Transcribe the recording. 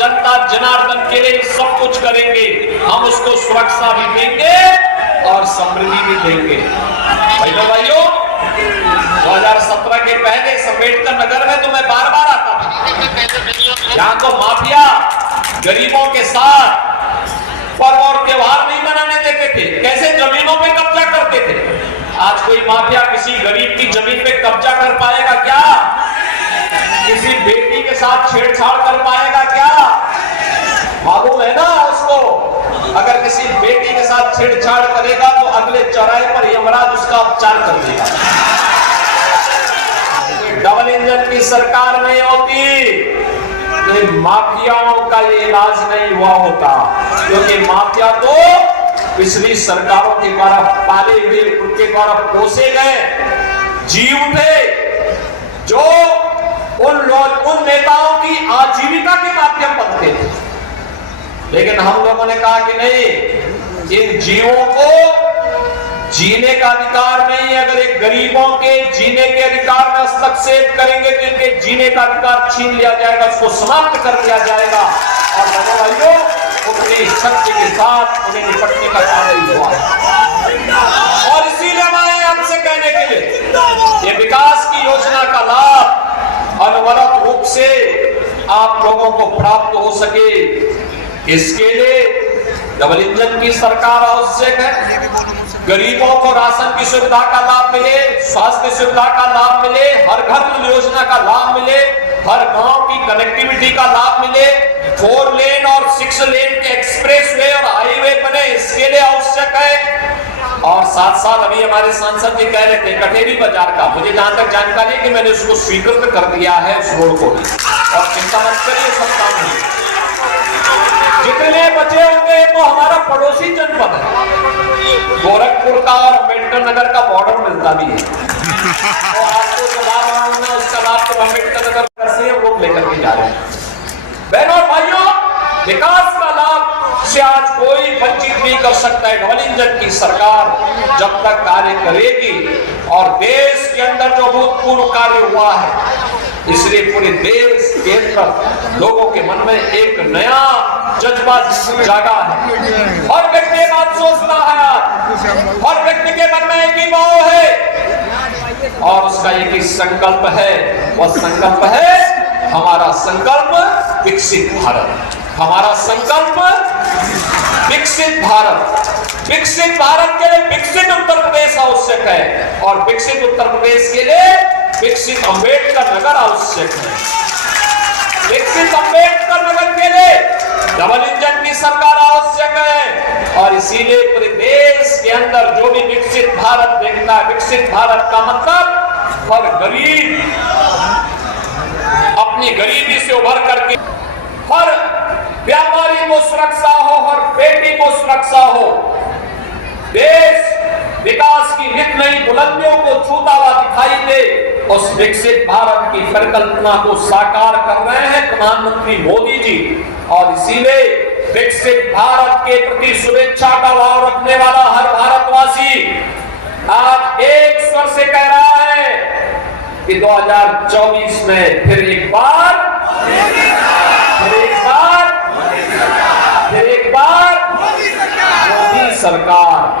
जनता जनार्दन के लिए सब कुछ करेंगे। हम उसको सुरक्षा भी देंगे और समृद्धि भी देंगे। भाइयों 2017 के पहले अम्बेडकर नगर में तो मैं बार बार आता था। यहाँ तो माफिया गरीबों के साथ पर्व और त्योहार नहीं मनाने देते थे, कैसे जमीनों पे कब्जा करते थे। आज कोई माफिया किसी गरीब की जमीन पे कब्जा कर पाएगा क्या? किसी बेटी के साथ छेड़छाड़ कर पाएगा क्या? मालूम है ना उसको, अगर किसी बेटी के साथ छेड़छाड़ करेगा तो अगले चौराहे पर यमराज उसका उपचार कर देगा। डबल इंजन की सरकार नहीं होती तो माफियाओं का ये इलाज नहीं हुआ होता, क्योंकि माफिया तो पिछली सरकारों के द्वारा पाले हुए, उनके द्वारा पोसे गए जीव थे, जो उन नेताओं की आजीविका के माध्यम बनते थे। लेकिन हम लोगों ने कहा कि नहीं, इन जीवों को जीने का अधिकार नहीं है। अगर एक गरीबों के जीने के अधिकार में हस्तक्षेप करेंगे तो इनके जीने का अधिकार छीन लिया जाएगा, उसको समाप्त कर दिया जाएगा। और भाइयों, उतनी शक्ति के साथ उन्हें निपटने का कार्य हुआ है। और इसीलिए हम आए आपसे कहने के लिए, ये विकास की योजना का लाभ अनवरत रूप से आप लोगों को प्राप्त हो सके, इसके लिए डबल इंजन की सरकार आवश्यक है। गरीबों को राशन की सुविधा का लाभ मिले, स्वास्थ्य सुविधा का लाभ मिले, हर घर योजना का लाभ मिले, हर गांव की कनेक्टिविटी का लाभ मिले, 4 लेन और 6 लेन के एक्सप्रेस वे और हाईवे बने, इसके लिए आवश्यक है। और साथ साथ अभी हमारे सांसद जी कह रहे थे कटेरी बाजार का, मुझे जहां तक जानकारी है कि मैंने उसको स्वीकृत कर दिया है उस रोड को भी, और चिंता मत करिए, सब काम नहीं। जितने बचे होंगे वो हमारा पड़ोसी जनपद है, गोरखपुर का और अम्बेडकर नगर का बॉर्डर मिलता भी है। और आपको जो लाभ रहा हूं उसका लाभ तो अम्बेडकर नगर से लोग लेकर के जा रहे हैं। बहनों और भाइयों, विकास का लाभ से आज कोई वंचित नहीं कर सकता है। डबल इंजन की सरकार जब तक कार्य करेगी, और देश के अंदर जो भूतपूर्व कार्य हुआ है, इसलिए पूरे देश के अंदर लोगों के मन में एक नया जज्बा जागा है। हर व्यक्ति बात सोचता है, हर व्यक्ति के मन में एक ही भाव है और उसका एक ही संकल्प है। वह संकल्प है हमारा संकल्प विकसित भारत, हमारा संकल्प विकसित भारत। विकसित भारत के लिए विकसित उत्तर प्रदेश आवश्यक है, और विकसित उत्तर प्रदेश के लिए विकसित अम्बेडकर नगर आवश्यक है। विकसित अम्बेडकर नगर के लिए डबल इंजन की सरकार आवश्यक है। और इसीलिए पूरे देश के अंदर जो भी विकसित भारत देखता है, विकसित भारत का मतलब हर गरीब अपनी गरीबी से उभर करके, हर व्यापारी को सुरक्षा हो, हर बेटी को सुरक्षा हो, देश विकास की नित नई बुलंदियों को छूता हुआ दिखाई दे, उस विकसित भारत की परिकल्पना को साकार कर रहे हैं प्रधानमंत्री मोदी जी। और इसीलिए विकसित भारत के प्रति शुभेच्छा का भाव रखने वाला हर भारतवासी आज एक स्वर से कह रहा है कि 2024 में फिर एक बार मोदी सरकार